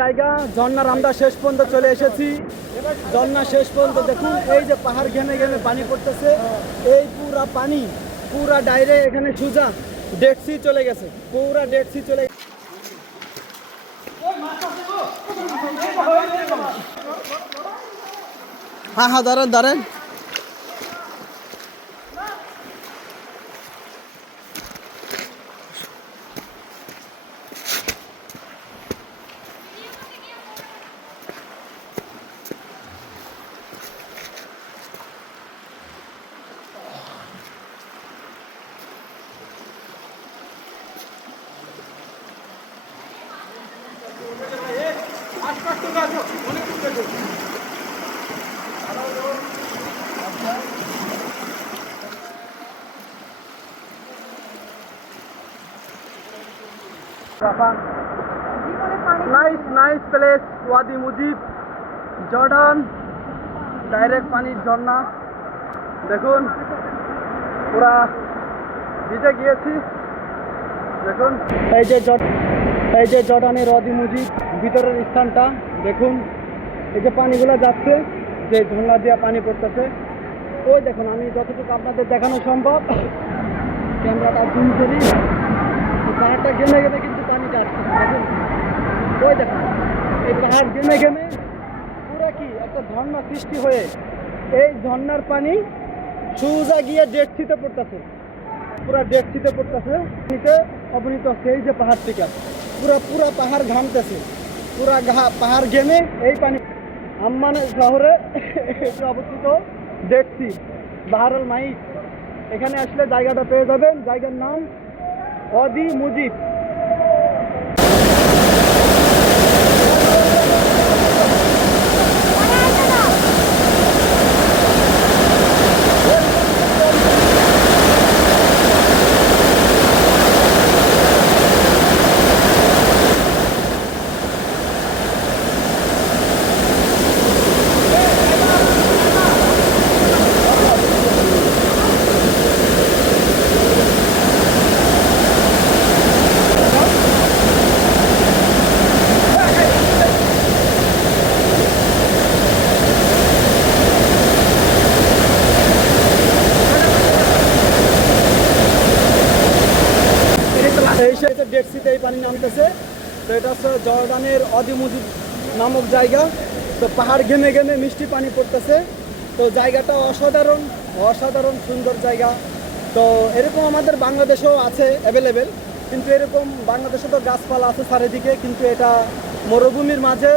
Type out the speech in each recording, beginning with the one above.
জায়গা ঝর্ণার আমরা শেষ পর্যন্ত চলে এসেছি। ঝর্ণা শেষ পর্যন্ত দেখুন, এই যে পাহাড় ঘেমে ঘেমে পানি পড়তেছে, এই পুরা পানি পুরা ডাইরেক্ট এখানে সোজা ডেড সি চলে গেছে, পুরা ডেড সি চলে গেছে। হ্যাঁ হ্যাঁ, দাঁড়ান দাঁড়ান। Nice place Wadi Mujib, Jordan, direct পানির ঝর্ণা। দেখুন পুরা ভিজে গিয়েছি। দেখুন এই যে জর্ডানের ওয়াদি মুজিব ভিতরের স্থানটা দেখুন। এই যে পানিগুলো যাচ্ছে, যে ঝর্ণা দিয়ে পানি পড়তেছে, ওই দেখুন। আমি যতটুকু আপনাদের দেখানো সম্ভব ক্যামেরাটা জুম করি, পাহাড়টা ঘেমে ঘেমে কিন্তু পানিটা আসছে। দেখুন ওই দেখুন, এই পাহাড় ঘেমে ঘেমে পুরো কি একটা ঝর্ণা সৃষ্টি হয়ে এই ঝর্ণার পানি সোজা গিয়ে ডেড সিতে পড়তেছে, পুরা ডেড সিতে পড়তেছে, অবনীত হচ্ছে এই যে পাহাড় থেকে পুরা পাহাড় ঘামতেছে, পুরা পাহাড় ঘেমে এই পানি আম্মান শহরে অবস্থিত ডেড সি, বাহরুল মাইত। এখানে আসলে জায়গাটা পেয়ে যাবেন, জায়গার নাম ওয়াদি মুজিব। ডেড সিতে এই পানি নামতেছে। তো এটা হচ্ছে জর্ডানের ওয়াদি মুজিব নামক জায়গা। তো পাহাড় ঘেমে ঘেমে মিষ্টি পানি পড়তেছে। তো জায়গাটা অসাধারণ সুন্দর জায়গা। তো এরকম আমাদের বাংলাদেশেও আছে অ্যাভেলেবেল, কিন্তু এরকম বাংলাদেশে তো গাছপালা আছে চারিদিকে, কিন্তু এটা মরুভূমির মাঝে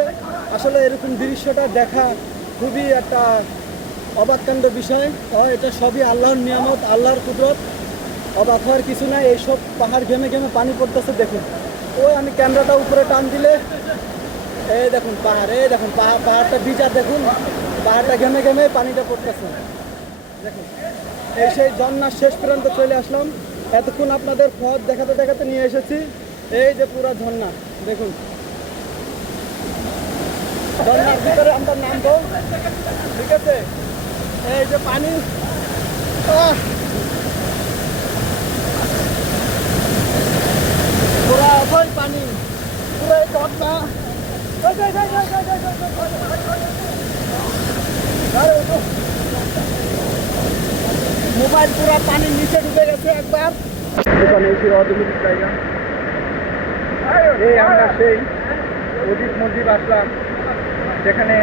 আসলে এরকম দৃশ্যটা দেখা খুবই একটা অবাককাণ্ড বিষয়। এটা সবই আল্লাহর নিয়ামত, আল্লাহর কুদরত, অবাক হওয়ার কিছু নাই। এইসব পাহাড় ঘেমে ঘেমে পানি পড়তেছে দেখুন। ওই আমি ক্যামেরাটা উপরে টান দিলে এই দেখুন পাহাড়, এই দেখুন পাহাড়টা ভিজা, দেখুন পাহাড়টা ঘেমে ঘেমে পানিটা পড়তেছে দেখুন। এই সেই ঝর্ণার শেষ প্রান্তে চলে আসলাম। এতক্ষণ আপনাদের পথ দেখাতে দেখাতে নিয়ে এসেছি এই যে পুরা ঝর্ণা দেখুন। ঝর্ণার ভিতরে আমরা নামবো, ঠিক আছে? এই যে পানি, পুরা অথই পানি, পুরো ঝর্ণা। মোবাইল পুরা পানির নিচে ডুবে গেছে একবার। এখানে এসে অদ্ভুত জায়গা। এই আমরা সেই ওয়াদি মুজিব আসলাম, যেখানে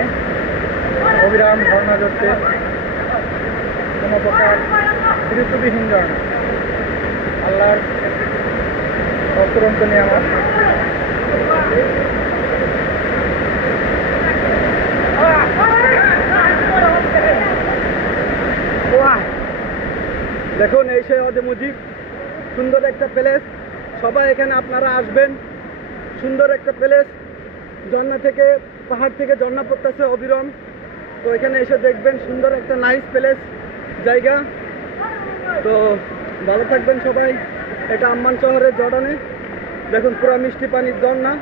অবিরাম ঝর্ণা ঝরছে, কোনো প্রকার বিরতিবিহীন ঝর্ণা। আল্লাহর অত্যন্ত নিয়ামত। দেখুন এই সেই ওয়াদি মুজিব, সুন্দর একটা প্লেস। সবাই এখানে আপনারা আসবেন, সুন্দর একটা প্লেস। ঝর্ণা থেকে, পাহাড় থেকে ঝর্ণা পড়তেছে অবিরাম। তো এখানে এসে দেখবেন, সুন্দর একটা নাইস প্লেস জায়গা। তো ভালো থাকবেন সবাই। এটা আম্মান শহরের জর্ডানে দেখুন, পুরা মিষ্টি পানির ঝর্ণা,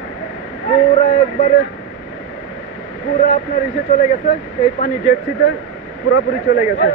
পুরা একবারে পুরা আপনার ইসে চলে গেছে, এই পানি ডেড সিতে পুরাপুরি চলে গেছে।